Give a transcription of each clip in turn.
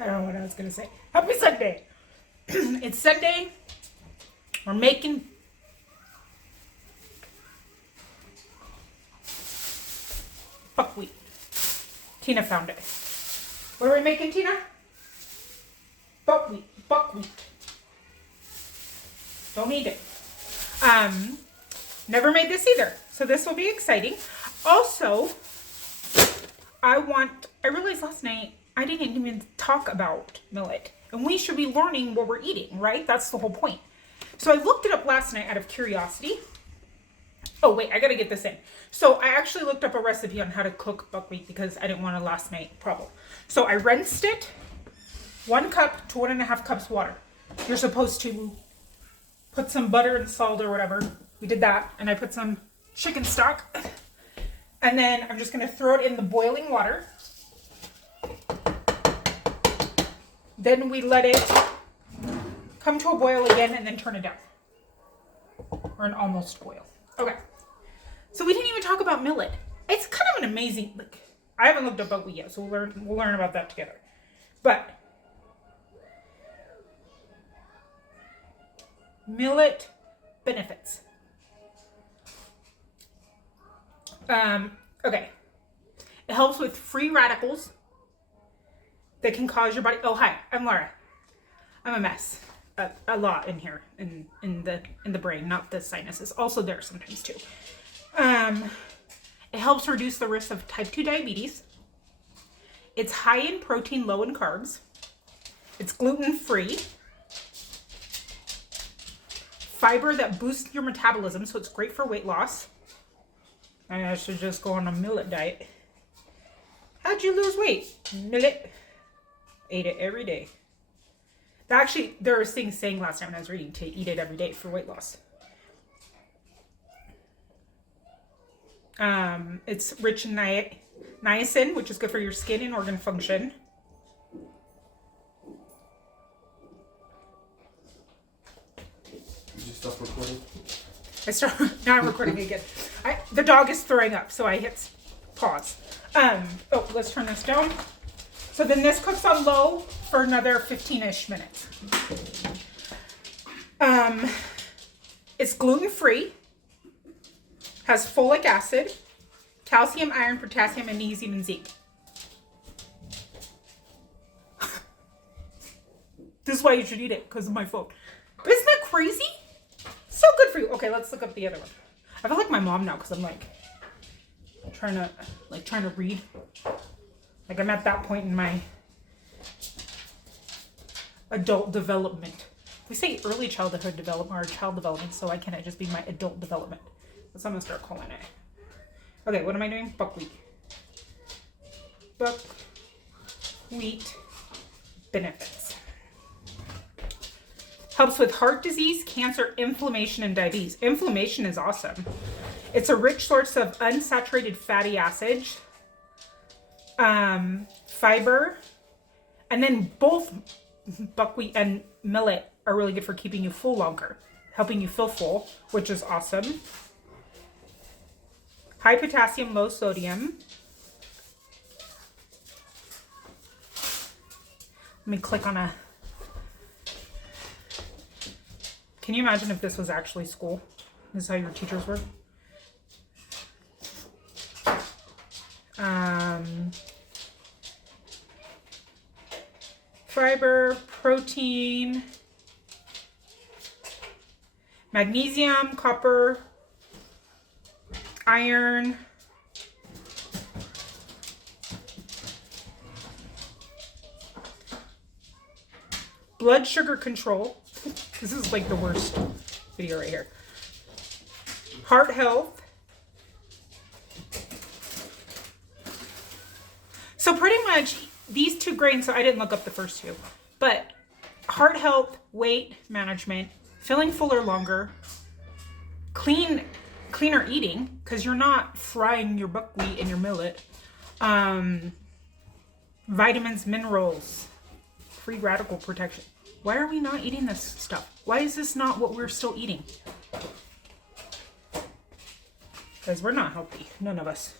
I don't know what I was gonna say. Happy Sunday. It's Sunday. We're making buckwheat. Tina found it. What are we making, Tina? Buckwheat. Buckwheat. Don't eat it. Never made this either. So this will be exciting. Also, I realized last night I didn't even talk about millet. And we should be learning what we're eating, right? That's the whole point. So I looked it up last night out of curiosity. Oh, wait, I gotta get this in. So I actually looked up a recipe on how to cook buckwheat because I didn't want a last night problem. So I rinsed it, 1 cup to 1.5 cups water. You're supposed to put some butter and salt or whatever. We did that, and I put some chicken stock. And then I'm just gonna throw it in the boiling water. Then we let it come to a boil again and then turn it down. Or an almost boil. Okay. So we didn't even talk about millet. It's kind of an amazing, like, I haven't looked up buckwheat yet, so we'll learn about that together. But millet benefits. Okay. It helps with free radicals that can cause your body. Oh, hi, I'm Laura. I'm a mess. A lot in here, in the brain, not the sinuses. Also there sometimes too. It helps reduce the risk of type 2 diabetes. It's high in protein, low in carbs. It's gluten-free. Fiber that boosts your metabolism, so it's great for weight loss. I should just go on a millet diet. How'd you lose weight? Millet. Ate it every day. Actually, there was things saying last time when I was reading to eat it every day for weight loss. It's rich in niacin, which is good for your skin and organ function. Did you stop recording? Now I'm recording again. The dog is throwing up, so I hit pause. Let's turn this down. So then this cooks on low for another 15-ish minutes. It's gluten-free, has folic acid, calcium, iron, potassium, magnesium, and zinc. This is why you should eat it, because of my phone. But isn't that crazy? So good for you. Okay, let's look up the other one. I feel like my mom now, because I'm like trying to read. Like I'm at that point in my adult development. We say early childhood development or child development, so why can't it just be my adult development? That's what I'm gonna start calling it. Okay, what am I doing? Buckwheat. Buckwheat benefits. Helps with heart disease, cancer, inflammation, and diabetes. Inflammation is awesome. It's a rich source of unsaturated fatty acids, fiber, and then both buckwheat and millet are really good for keeping you full longer, helping you feel full, which is awesome. High potassium, low sodium. Let me click on a... Can you imagine if this was actually school? This is how your teachers work? Fiber, protein, magnesium, copper, iron, blood sugar control. This is like the worst video right here. Heart health. So pretty much these two grains, so I didn't look up the first two, but heart health, weight management, feeling fuller longer, cleaner eating, because you're not frying your buckwheat and your millet, vitamins, minerals, free radical protection. Why are we not eating this stuff? Why is this not what we're still eating? Because we're not healthy, none of us,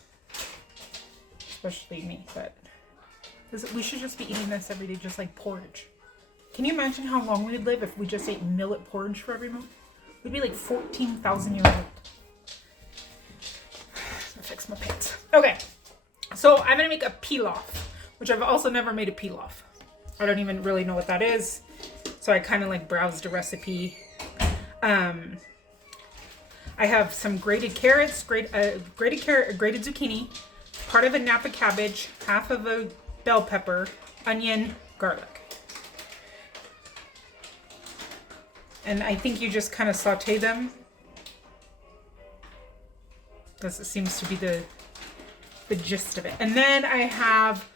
especially me, but We should just be eating this every day, just like porridge. Can you imagine how long we'd live if we just ate millet porridge for every meal? We'd be like 14,000 years old. So fix my pants. Okay, so I'm gonna make a pilaf, which I've also never made a pilaf. I don't even really know what that is. So I kind of like browsed a recipe. I have some grated carrots, grated zucchini, part of a Napa cabbage, half of a bell pepper, onion, garlic. And I think you just kind of saute them. This seems to be the gist of it. And then I have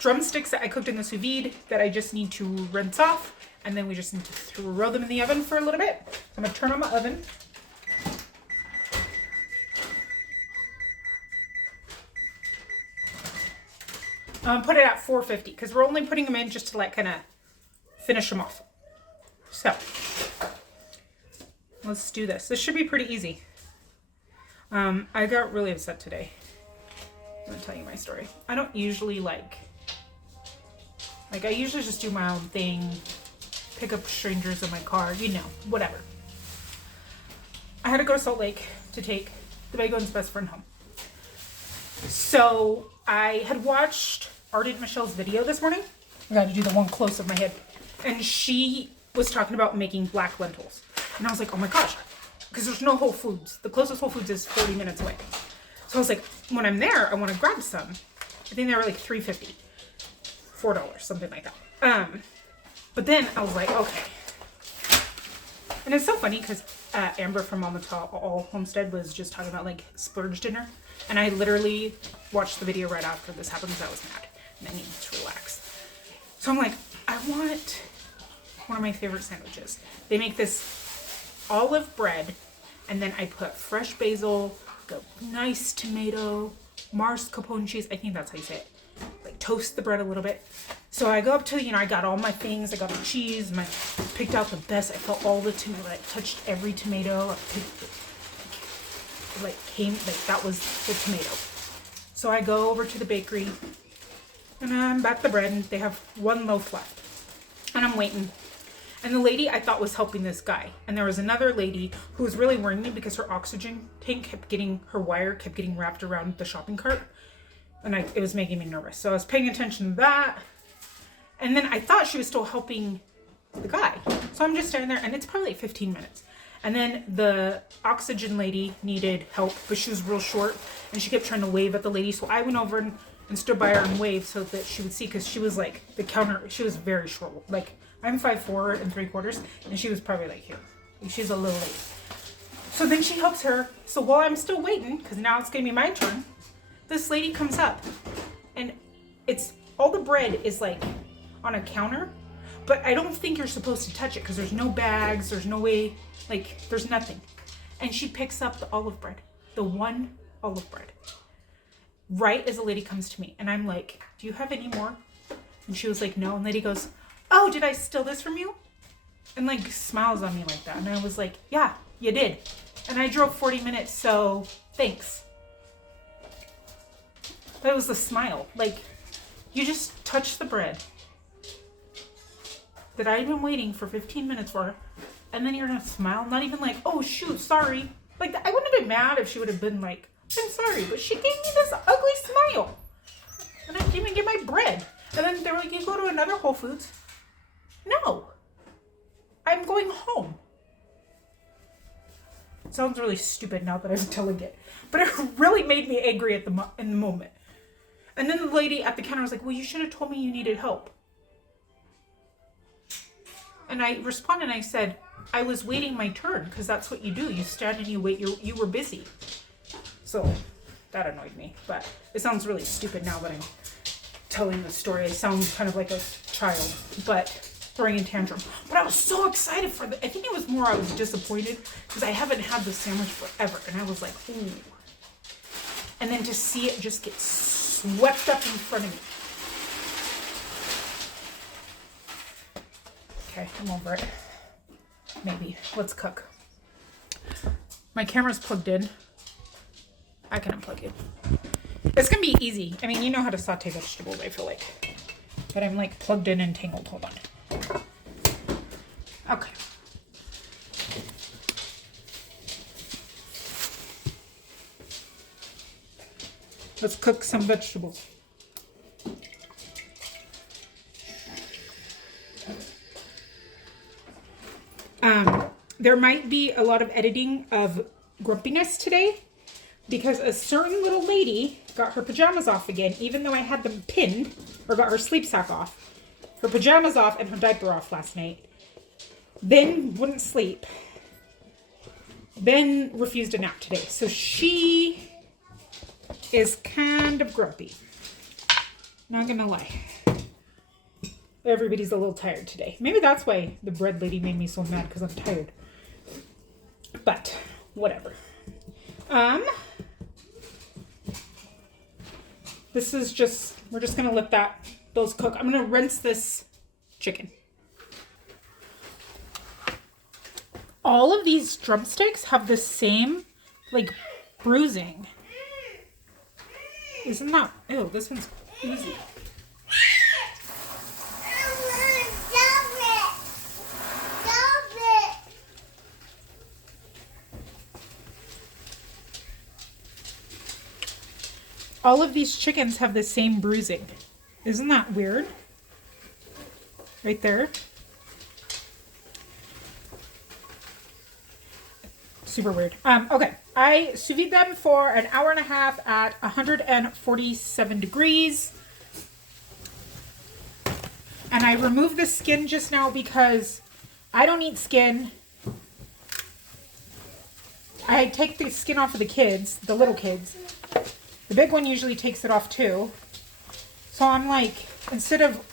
drumsticks that I cooked in the sous vide that I just need to rinse off. And then we just need to throw them in the oven for a little bit. So I'm gonna turn on my oven. Put it at 450 because we're only putting them in just to like kind of finish them off. So let's do this. This should be pretty easy. I got really upset today. I'm gonna tell you my story. I don't usually like I usually just do my own thing, pick up strangers in my car, you know, whatever. I had to go to Salt Lake to take the Bagon's best friend home. So I had watched Ardent Michelle's video this morning. I got to do the one close of my head. And she was talking about making black lentils. And I was like, oh my gosh, because there's no Whole Foods. The closest Whole Foods is 40 minutes away. So I was like, when I'm there, I want to grab some. I think they were like $3.50, $4, something like that. But then I was like, okay. And it's so funny because Amber from All Homestead was just talking about like splurge dinner. And I literally watched the video right after this happened because I was mad and I needed to relax. So I'm like, I want one of my favorite sandwiches. They make this olive bread and then I put fresh basil, a nice tomato, mascarpone cheese. I think that's how you say it. Like toast the bread a little bit. So I go up to, I got all my things. I got the cheese, picked out the best. I felt all the tomato. I touched every tomato. That was the tomato. So I go over to the bakery and I'm back the bread and they have one loaf left. And I'm waiting. And the lady I thought was helping this guy. And there was another lady who was really worrying me because her oxygen tank her wire kept getting wrapped around the shopping cart. And it was making me nervous. So I was paying attention to that. And then I thought she was still helping the guy. So I'm just standing there and it's probably like 15 minutes. And then the oxygen lady needed help, but she was real short and she kept trying to wave at the lady. So I went over and stood by her and waved so that she would see, because she was like she was very short. Like I'm 5'4" and 3/4 and she was probably like here. She's a little lady. So then she helps her. So while I'm still waiting, because now it's gonna be my turn, this lady comes up and all the bread is like on a counter, but I don't think you're supposed to touch it because there's no bags, there's no way, there's nothing. And she picks up the olive bread, the one olive bread, right as the lady comes to me. And I'm like, do you have any more? And she was like, no. And the lady goes, oh, did I steal this from you? And smiles on me like that. And I was like, yeah, you did. And I drove 40 minutes, so thanks. That was the smile. You just touched the bread that I'd been waiting for 15 minutes for, and then you're gonna smile, not even like, oh shoot, sorry. I wouldn't have been mad if she would have been like, I'm sorry, but she gave me this ugly smile. And I didn't even get my bread. And then they were like, you go to another Whole Foods. No, I'm going home. It sounds really stupid now that I'm telling it, but it really made me angry in the moment. And then the lady at the counter was like, well, you should have told me you needed help. And I responded and I said, I was waiting my turn, because that's what you do. You stand and you wait. You were busy. So that annoyed me. But it sounds really stupid now that I'm telling the story. I sound kind of like a child, but throwing a tantrum. But I was so excited for I think it was more I was disappointed because I haven't had the sandwich forever. And I was like, ooh. And then to see it just get swept up in front of me. Okay, I'm over it. Maybe. Let's cook. My camera's plugged in. I can unplug it. It's going to be easy. I mean, you know how to saute vegetables, I feel like. but I'm like plugged in and tangled. Hold on. Okay. Let's cook some vegetables. There might be a lot of editing of grumpiness today because a certain little lady got her pajamas off again, even though I had them pinned, or got her sleep sack off. Her pajamas off and her diaper off last night. Then wouldn't sleep. Then refused a nap today. So she is kind of grumpy. Not gonna lie. Everybody's a little tired today. Maybe that's why the bread lady made me so mad, because I'm tired. But whatever. This is just, we're just gonna let those cook. I'm gonna rinse this chicken. All of these drumsticks have the same like bruising. Isn't that, ew, this one's easy. All of these chickens have the same bruising. Isn't that weird? Right there. Super weird. Okay, I sous vide them for an hour and a half at 147 degrees. And I removed the skin just now because I don't eat skin. I take the skin off of the kids, the little kids. The big one usually takes it off too. So I'm like, instead of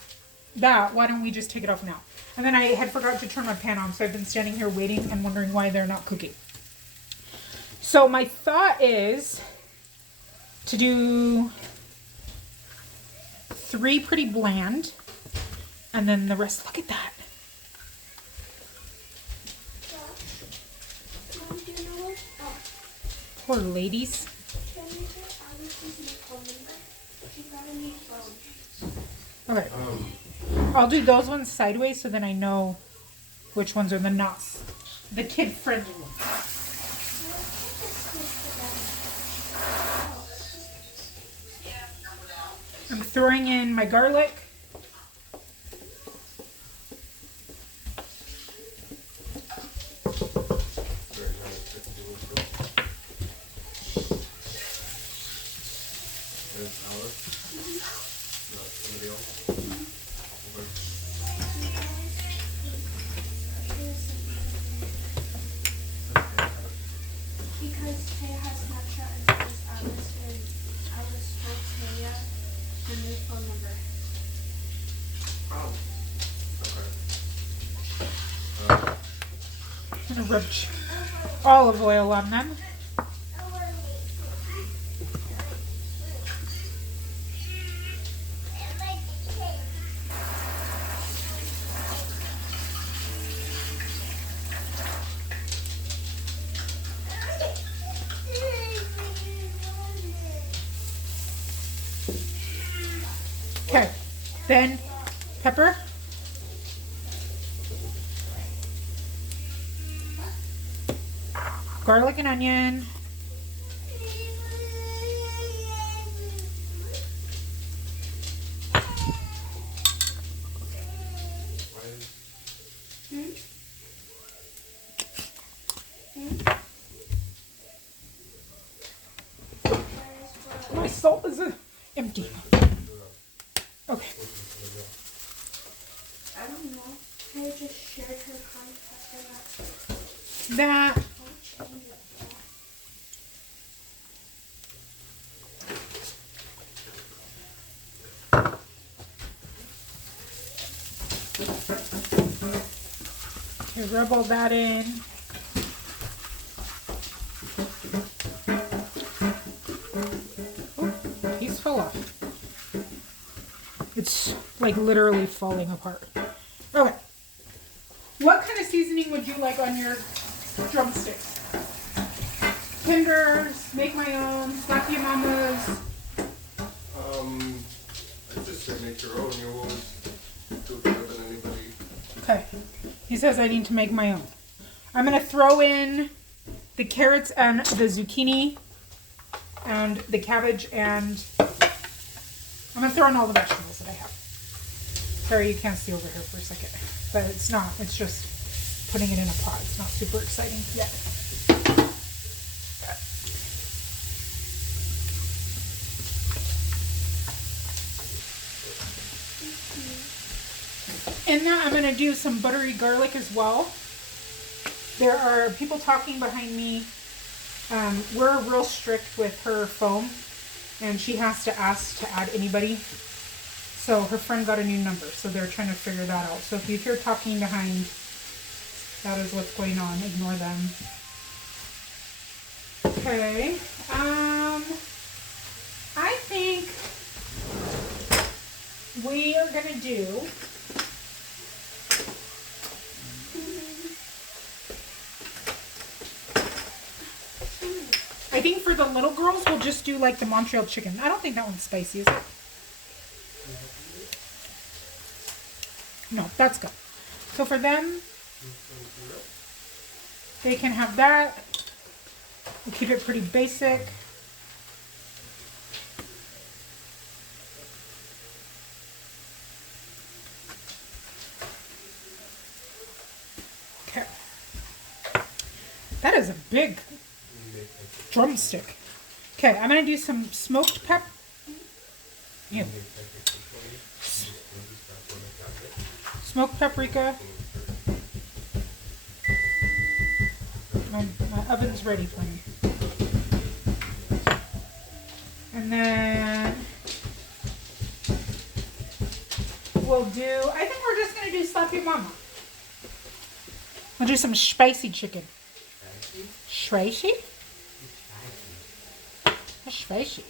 that, why don't we just take it off now? And then I had forgot to turn my pan on, so I've been standing here waiting and wondering why they're not cooking. So my thought is to do 3 pretty bland, and then the rest, look at that. Poor ladies. Okay. I'll do those ones sideways so then I know which ones are the nuts. The kid-friendly ones. I'm throwing in my garlic. I'm gonna rub olive oil on them. Okay, then pepper. Garlic and onion. My salt is empty. Okay. I don't know. I just shared her contact. That. Okay, rub all that in. Oh, piece fell off. It's like literally falling apart. Okay. What kind of seasoning would you like on your drumsticks? Tenders, make my own, Slappy Mama's. I just said make your own. You always do better than anybody. Okay. He says I need to make my own. I'm going to throw in the carrots and the zucchini and the cabbage, and I'm going to throw in all the vegetables that I have. Sorry you can't see over here for a second, but it's not. It's just putting it in a pot. It's not super exciting yet. In that, I'm going to do some buttery garlic as well. There are people talking behind me. We're real strict with her phone, and she has to ask to add anybody. So her friend got a new number, so they're trying to figure that out. So if you hear talking behind, that is what's going on. Ignore them. Okay. I think we are going to do... I think for the little girls, we'll just do like the Montreal chicken. I don't think that one's spicy, is it? No, that's good. So for them, they can have that. We'll keep it pretty basic. Okay. That is a big drumstick. Okay, I'm going to do some smoked pepper. Yeah. Smoked paprika. My oven's ready for me. And then we'll do, I think we're just going to do Slap Your Mama. We'll do some spicy chicken. Spicy? Spicy.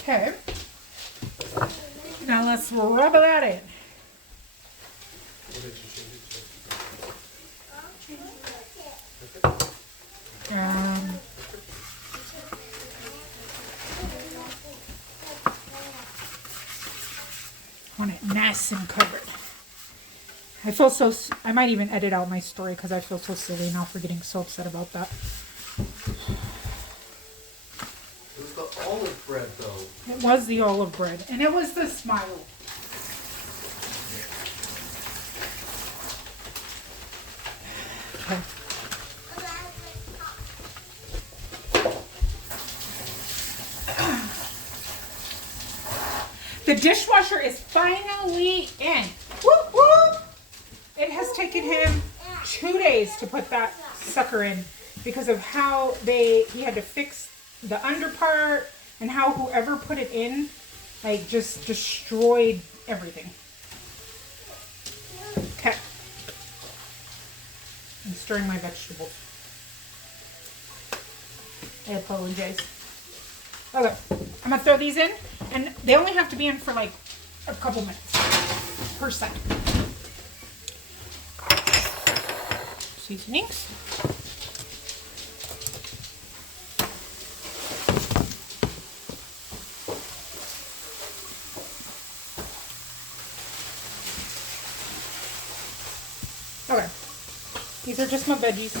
Okay. Now let's rub that in. I want it nice and covered. I feel so, I might even edit out my story because I feel so silly now for getting so upset about that. It was the olive bread, though. It was the olive bread, and it was the smile. Okay. The dishwasher is finally in. Whoop, whoop. It has taken him 2 days to put that sucker in because of how he had to fix the under part and how whoever put it in, like, just destroyed everything. Okay. I'm stirring my vegetables. I apologize. Okay, I'm gonna throw these in, and they only have to be in for like a couple minutes per set. Seasonings. Okay, these are just my veggies.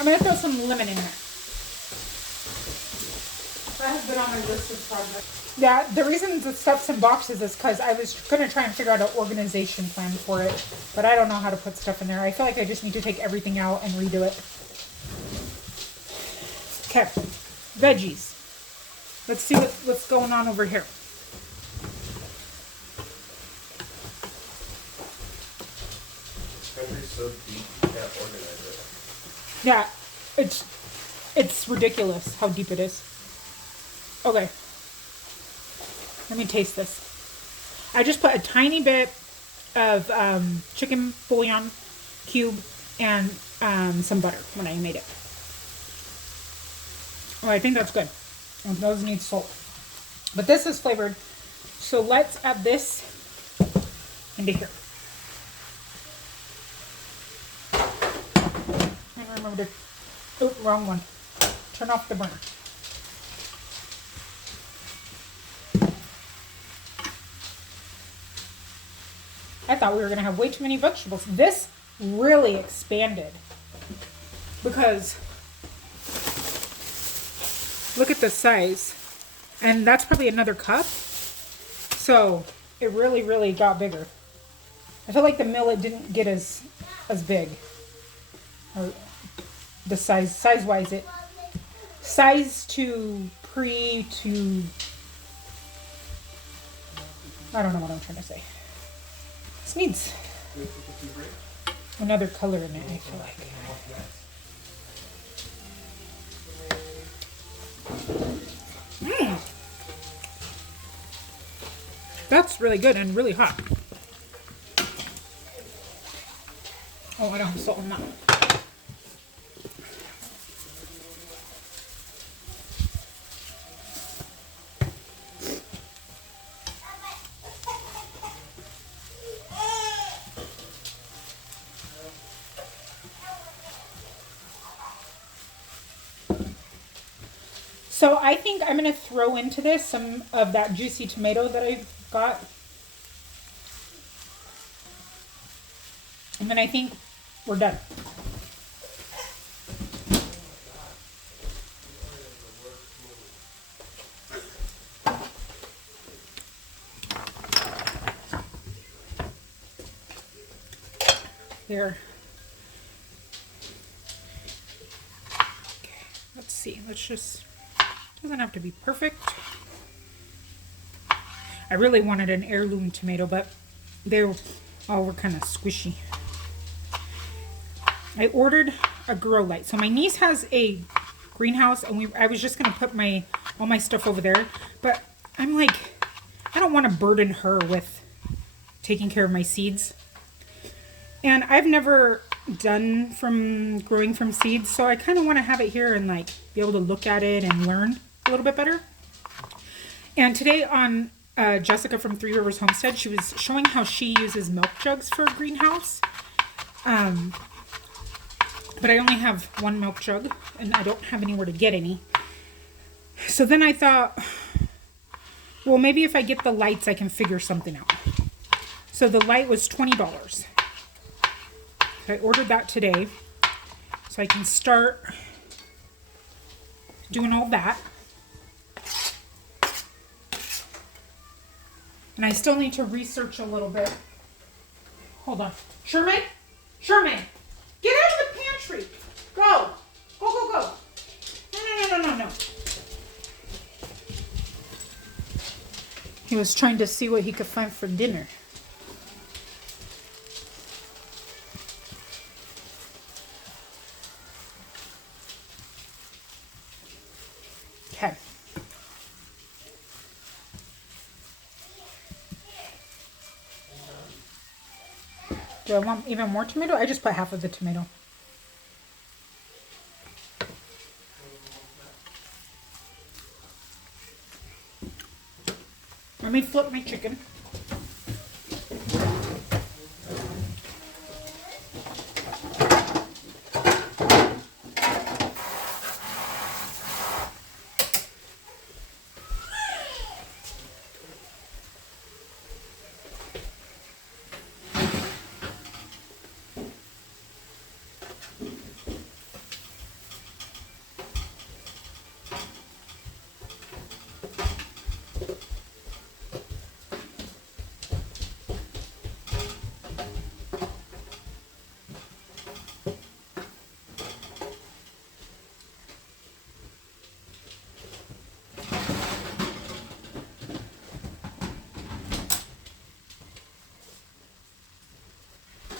I'm gonna throw some lemon in there. That has been on my list of projects. Yeah, the reason the stuff's in boxes is because I was going to try and figure out an organization plan for it, but I don't know how to put stuff in there. I feel like I just need to take everything out and redo it. Okay, veggies. Let's see what's going on over here. Country's so deep, you can't organize it. Yeah, it's ridiculous how deep it is. Okay. Let me taste this. I just put a tiny bit of chicken bouillon cube and some butter when I made it. Oh, I think that's good. And those need salt. But this is flavored. So let's add this into here. And remember to, oh, wrong one. Turn off the burner. I thought we were going to have way too many vegetables. This really expanded because look at the size. And that's probably another cup. So it really, really got bigger. I feel like the millet didn't get as big. Or the size-wise, size to pre to, I don't know what I'm trying to say. This needs another color in it, I feel like. That's really good and really hot. Oh, I don't have salt in that. So I think I'm going to throw into this some of that juicy tomato that I got. And then I think we're done. There. Okay, let's see. Let's just, doesn't have to be perfect. I really wanted an heirloom tomato, but they all were kind of squishy. I ordered a grow light. So my niece has a greenhouse, and I was just gonna put all my stuff over there, but I'm like, I don't want to burden her with taking care of my seeds. And I've never done from growing from seeds, so I kind of want to have it here and like be able to look at it and learn a little bit better. And today on Jessica from Three Rivers Homestead, she was showing how she uses milk jugs for a greenhouse. But I only have one milk jug, and I don't have anywhere to get any. So then I thought, well, maybe if I get the lights, I can figure something out. So the light was $20. So I ordered that today, so I can start doing all that. And I still need to research a little bit. Hold on. Sherman? Sherman! Get out of the pantry! Go! Go, go, go! No. He was trying to see what he could find for dinner. Okay. Do I want even more tomato? I just put half of the tomato. Let me flip my chicken.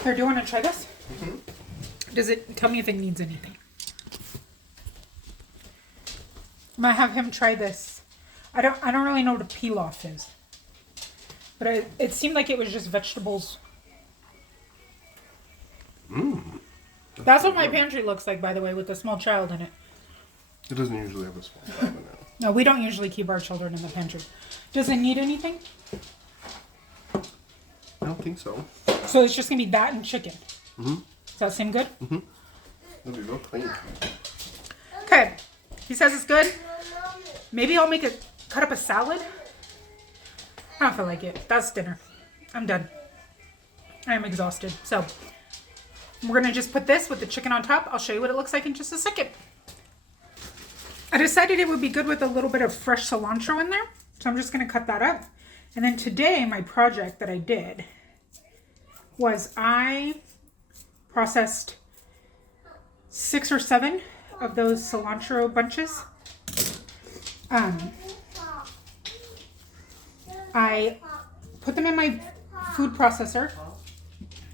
Here, do you want to try this? Mm-hmm. Does it tell me if it needs anything? I'm gonna have him try this. I don't really know what a pilaf is, but it seemed like it was just vegetables That's what my pantry looks like, by the way, with a small child in it. It doesn't usually have a small child in it. No, we don't usually keep our children in the pantry. Does it need anything? I don't think so. So it's just gonna be that and chicken. Does that seem good? It'll be real clean. Okay. He says it's good. Maybe I'll cut up a salad. I don't feel like it. That's dinner. I'm done. I am exhausted. So we're gonna just put this with the chicken on top. I'll show you what it looks like in just a second. I decided it would be good with a little bit of fresh cilantro in there. So I'm just gonna cut that up. And then today, my project that I did was I processed 6 or 7 of those cilantro bunches. I put them in my food processor.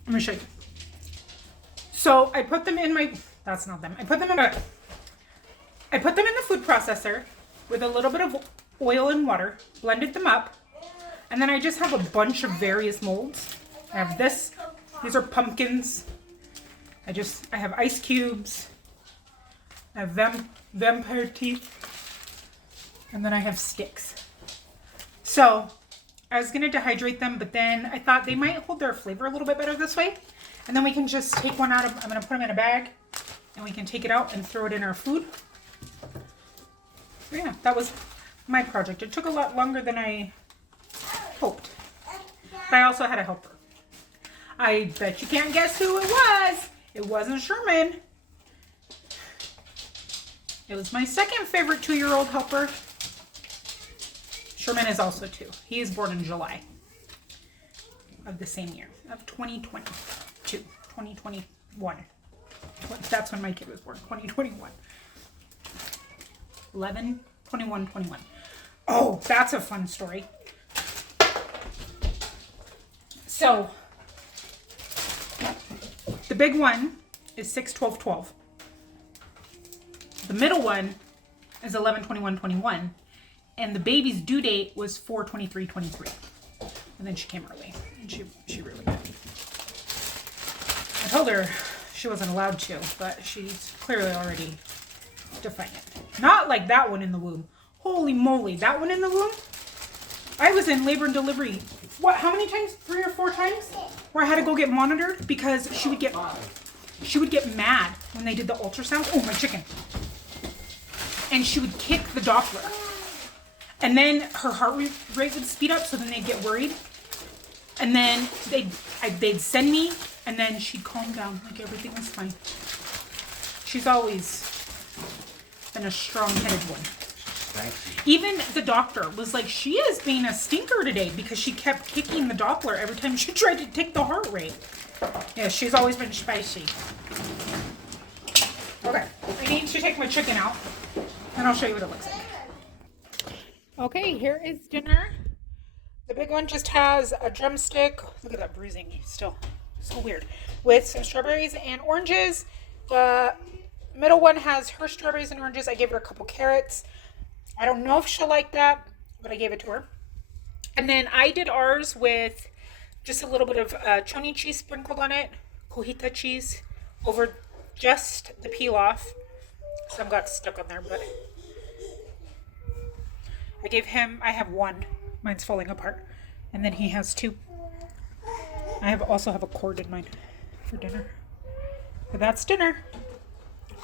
Let me show you. So I put them in my, that's not them. I put them in the food processor with a little bit of oil and water, blended them up, and then I just have a bunch of various molds. I have this, these are pumpkins. I have ice cubes. I have vampire teeth. And then I have sticks. So I was gonna dehydrate them, but then I thought they might hold their flavor a little bit better this way. And then we can just take one out of, I'm gonna put them in a bag and we can take it out and throw it in our food. So yeah, that was my project. It took a lot longer than I hoped. But I also had a helper. I bet you can't guess who it was. It wasn't Sherman. It was my second favorite 2-year-old helper. Sherman is also 2. He is born in July of the same year, of 2022, 2021. That's when my kid was born, 2021. 11, 21, 21. Oh, that's a fun story. So, the big one is 6, 12, 12. The middle one is 11, 21, 21. And the baby's due date was 4, 23, 23. And then she came early. And she really did. I told her she wasn't allowed to, but she's clearly already defiant. Not like that one in the womb. Holy moly, that one in the womb? I was in labor and delivery. What, how many times? 3 or 4 times? Where I had to go get monitored because she would get mad when they did the ultrasound. Oh, my chicken. And she would kick the Doppler. And then her heart rate would speed up, so then they'd get worried. And then they'd send me, and then she'd calm down, like everything was fine. She's always been a strong-headed one. Even the doctor was like, she is being a stinker today because she kept kicking the Doppler every time she tried to take the heart rate. Yeah, she's always been spicy. Okay, I need to take my chicken out, and I'll show you what it looks like. Okay, here is dinner. The big one just has a drumstick. Look at that bruising still. So weird. With some strawberries and oranges. The middle one has her strawberries and oranges. I gave her a couple carrots. I don't know if she'll like that, but I gave it to her. And then I did ours with just a little bit of choni cheese sprinkled on it. Cojita cheese over just the pilaf. Some got stuck on there, but I gave him, I have 1. Mine's falling apart. And then he has 2. I also have a cord in mine for dinner. But that's dinner.